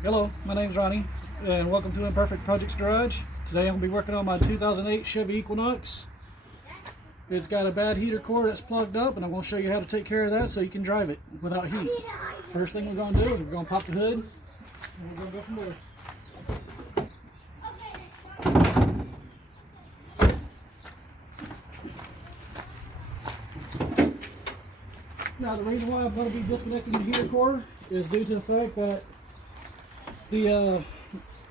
Hello, my name's Ronnie, and welcome to Imperfect Projects Garage. Today I'm going to be working on my 2008 Chevy Equinox. It's got a bad heater core that's plugged up, and I'm going to show you how to take care of that so you can drive it without heat. First thing we're going to do is we're going to pop the hood, and we're going to go from there. Now the reason why I'm going to be disconnecting the heater core is due to the fact that the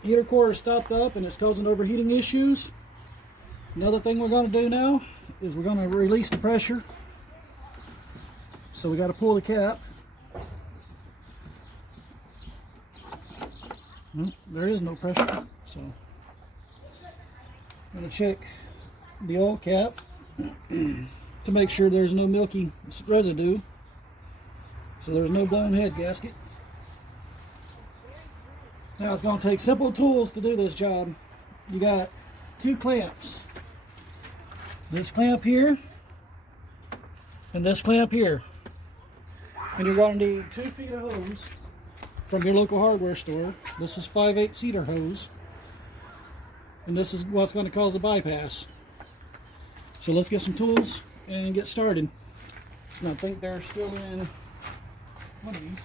heater core is stopped up and it's causing overheating issues. Another thing we're going to do now is we're going to release the pressure. So we got to pull the cap. There is no pressure, so I'm going to check the oil cap to make sure there's no milky residue, so there's no blown head gasket. Now it's going to take simple tools to do this job. You got two clamps. This clamp here and this clamp here. And you're going to need 2 feet of hose from your local hardware store. This is 5/8 cedar hose. And this is what's going to cause a bypass. So let's get some tools and get started. And I think they're still in one of these.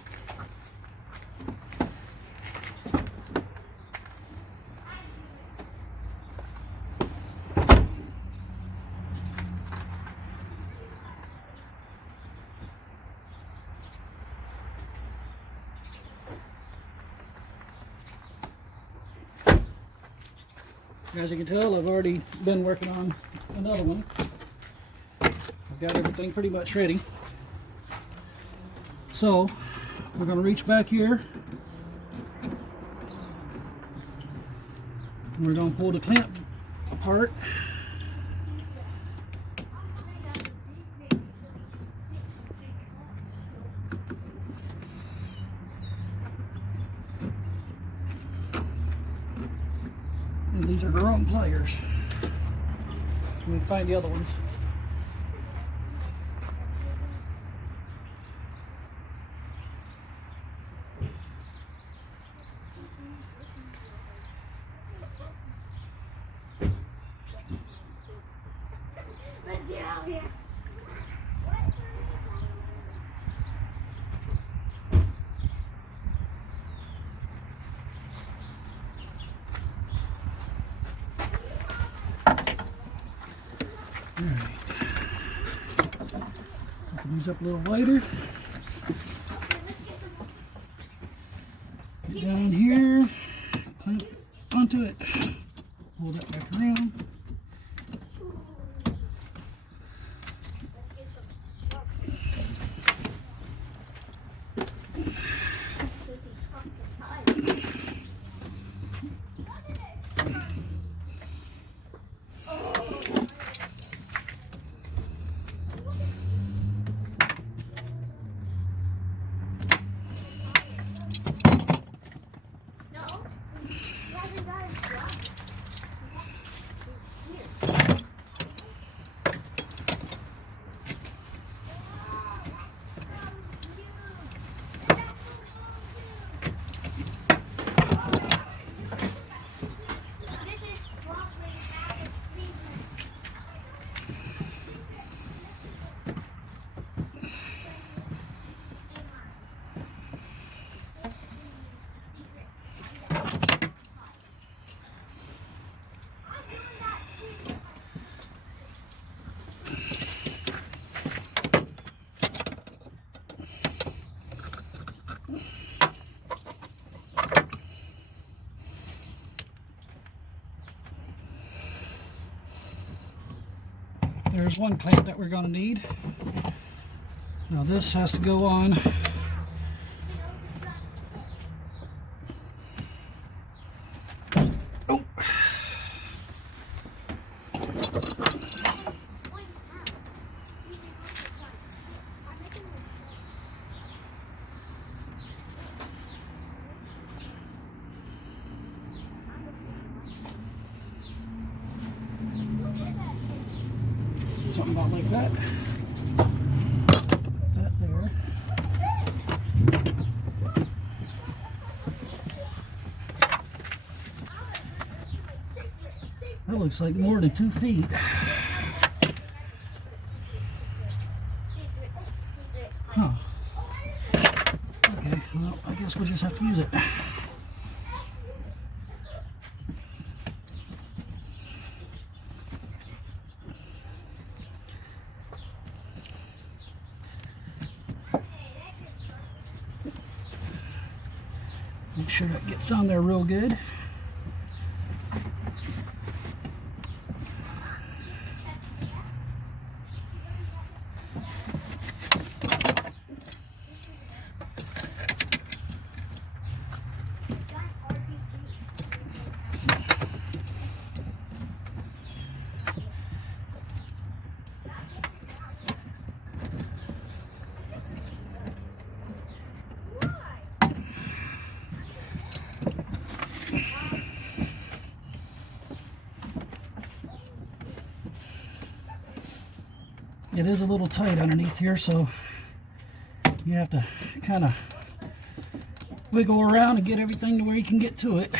As you can tell, I've already been working on another one. I've got everything pretty much ready. So we're going to reach back here and we're going to pull the clamp apart. And these are the wrong pliers. Let me find the other ones. Let's get out here. Alright. Open these up a little wider. Get down here, clamp onto it, pull that back around. There's one clamp that we're going to need. Now this has to go on something about like that. That there. That looks like more than 2 feet. Huh. Okay, well, I guess we'll just have to use it. Make sure that gets on there real good. It is a little tight underneath here, so you have to kind of wiggle around and get everything to where you can get to it.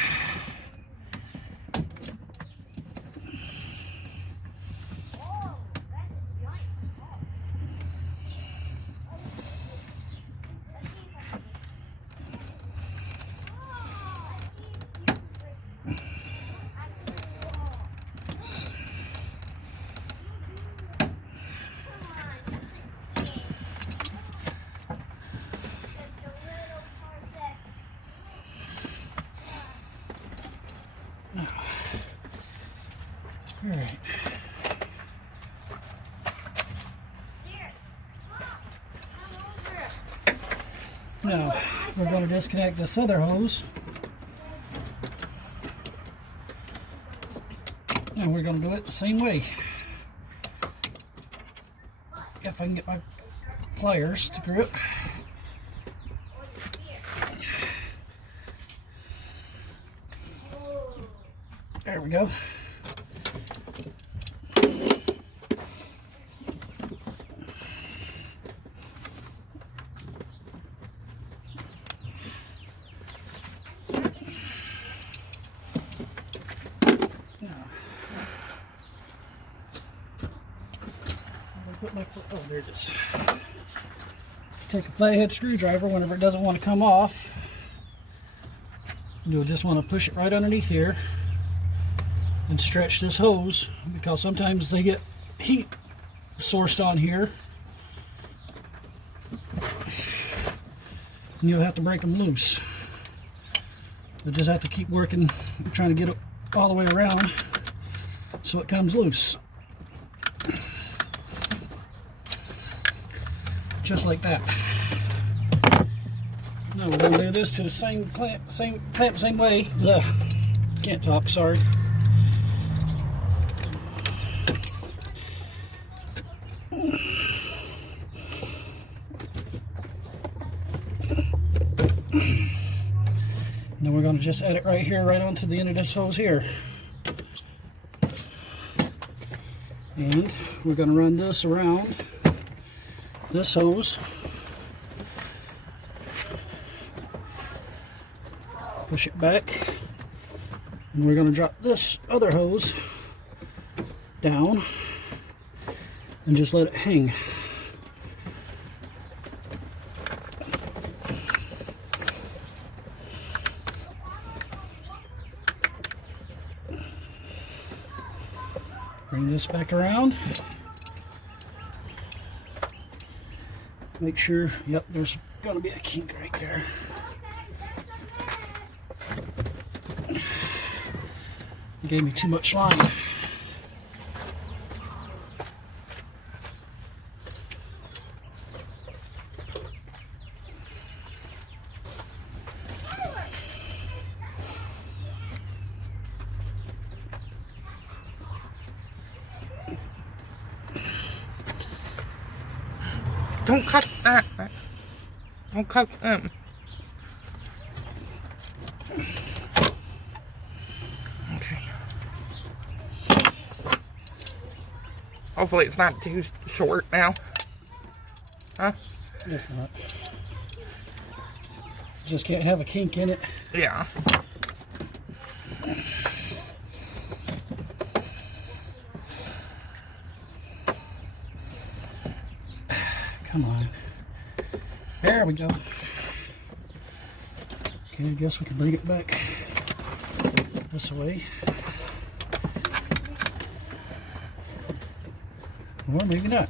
All right. Now, we're going to disconnect this other hose. And we're going to do it the same way. If I can get my pliers to grip. There we go. Put my foot, oh, there it is. Take a flathead screwdriver whenever it doesn't want to come off. You'll just want to push it right underneath here and stretch this hose, because sometimes they get heat sourced on here and you'll have to break them loose. You just have to keep working, trying to get it all the way around so it comes loose. Just like that. Now we're going to do this to the same clamp, same way. Ugh. Can't talk, sorry. Now we're going to just add it right here, right onto the end of this hose here. And we're going to run this around this hose, push it back, and we're going to drop this other hose down and just let it hang. Bring this back around. Make sure, yep, there's going to be a kink right there. Gave me too much line. Don't cut that. Don't cut them. Okay. Hopefully it's not too short now. Huh? It's not. Just can't have a kink in it. Yeah. There we go. Okay, I guess we can bring it back this way. Or maybe not.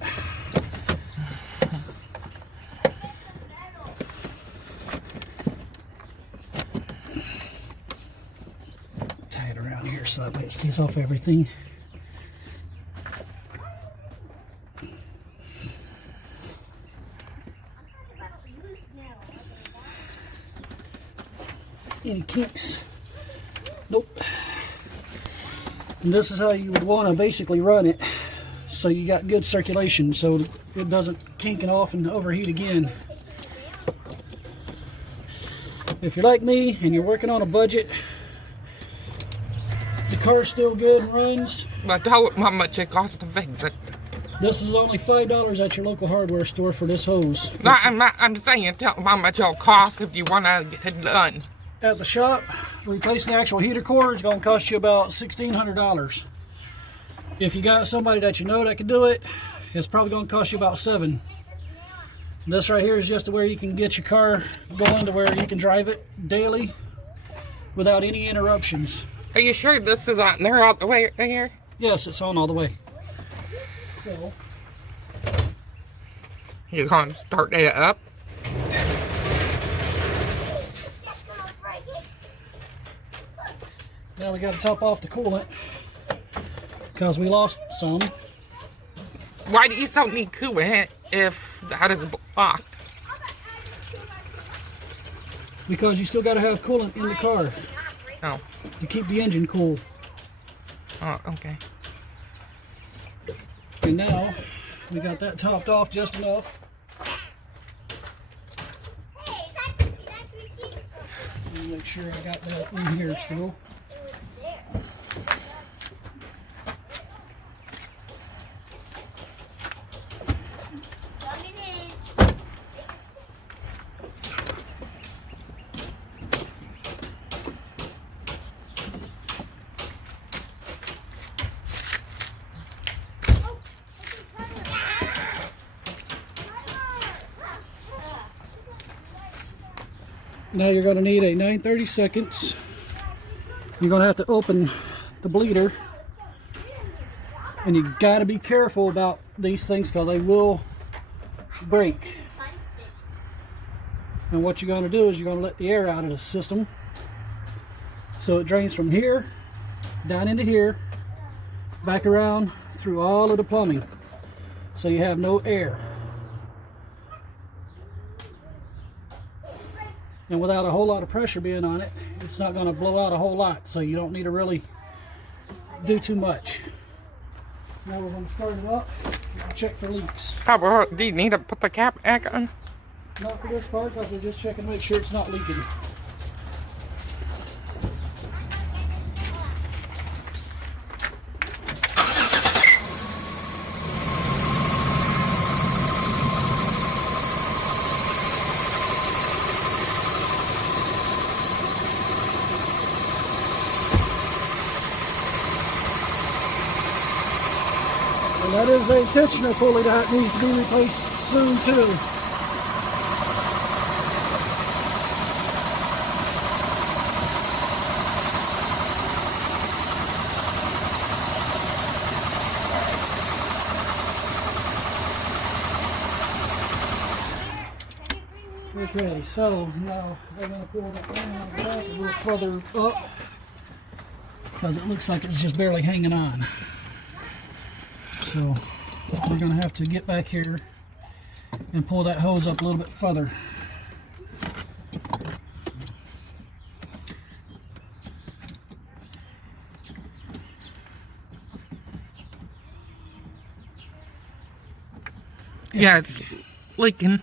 Tie it around here so that way it stays off everything. Any kinks? Nope. And this is how you would want to basically run it, so you got good circulation, so it doesn't kink off and overheat again. If you're like me and you're working on a budget, the car's still good and runs. I told him how much it costs to fix it. This is only $5 at your local hardware store for this hose. No, I'm saying tell him how much it'll cost if you want to get it done. At the shop, replacing the actual heater core is going to cost you about $1,600. If you got somebody that you know that can do it, it's probably going to cost you about $7. This right here is just to where you can get your car going to where you can drive it daily without any interruptions. Are you sure this is on there out the way right here? Yes, it's on all the way. So You're going to start it up? now we got to top off the coolant because we lost some. Why do you still need coolant if that is blocked? Because you still got to have coolant in the car Oh. to keep the engine cool. Oh, okay. And now we got that topped off just enough. Let me make sure I got that in here still. Now you're going to need a 9/32. You're going to have to open the bleeder, and you got to be careful about these things because they will break. And what you're going to do is you're going to let the air out of the system so it drains from here down into here, back around through all of the plumbing, so you have no air. And without a whole lot of pressure being on it, it's not going to blow out a whole lot, so you don't need to really do too much. Now we're going to start it up and check for leaks. Oh, well, do you need to put the cap back on? Not for this part, because we're just checking to make sure it's not leaking. And that is a tensioner pulley that needs to be replaced soon too. Okay, so now I'm going to pull that thing out of the back a little further up because it looks like it's just barely hanging on. So we're going to have to get back here and pull that hose up a little bit further. Yeah, it's leaking.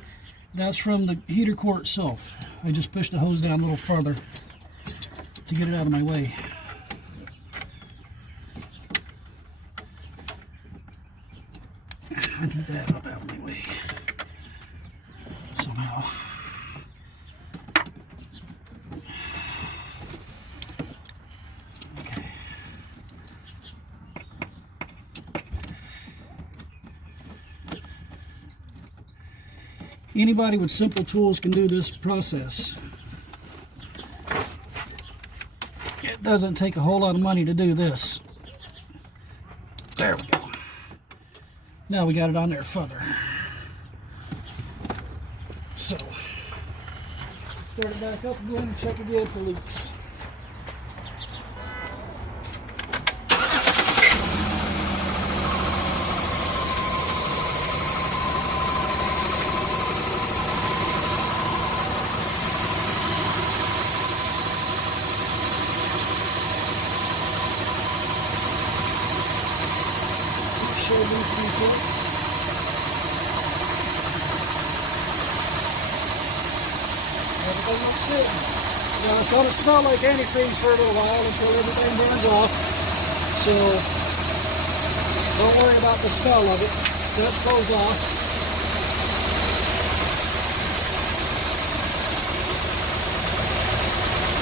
That's from the heater core itself. I just pushed the hose down a little further to get it out of my way. I need that up out of my way somehow. Okay. Anybody with simple tools can do this process. It doesn't take a whole lot of money to do this. There we go. Now we got it on there further. So, start it back up again and check again for leaks. Everything looks good. Now it's going to smell like antifreeze for a little while until everything burns off. So don't worry about the smell of it. That's closed off.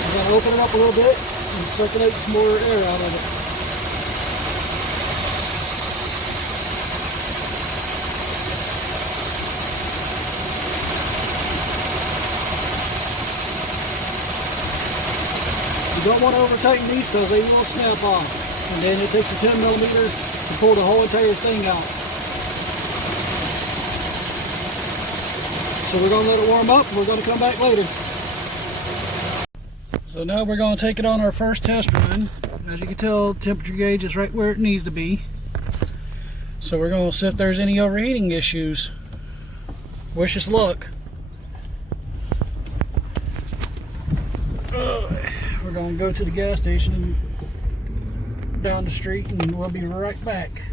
I'm going to open it up a little bit and circulate some more air out of it. You don't want to over tighten these because they will snap off. And then it takes a 10 millimeter to pull the whole entire thing out. So we're going to let it warm up and we're going to come back later. So now we're going to take it on our first test run. As you can tell, temperature gauge is right where it needs to be. So we're going to see if there's any overheating issues. Wish us luck. We're going to go to the gas station and down the street and we'll be right back.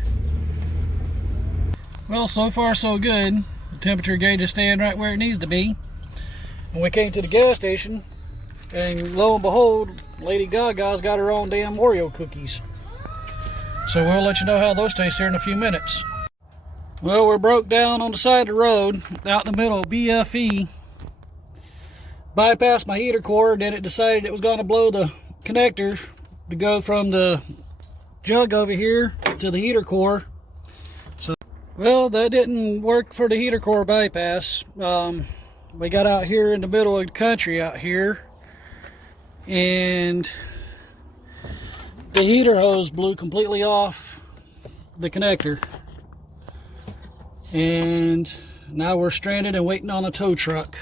Well, so far so good. The temperature gauge is staying right where it needs to be. And we came to the gas station and lo and behold, Lady Gaga's got her own damn Oreo cookies. So we'll let you know how those taste here in a few minutes. Well, we're broke down on the side of the road out in the middle of BFE. Bypassed my heater cord, then it decided it was going to blow the connector to go from the jug over here to the heater core. So, well, that didn't work for the heater core bypass. We got out here in the middle of the country out here, and the heater hose blew completely off the connector. And now we're stranded and waiting on a tow truck.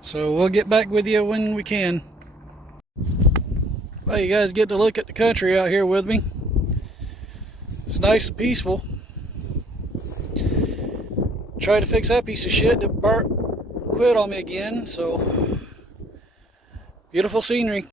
So we'll get back with you when we can. Well, you guys get to look at the country out here with me. It's nice and peaceful. Tried to fix that piece of shit that quit on me again, so beautiful scenery.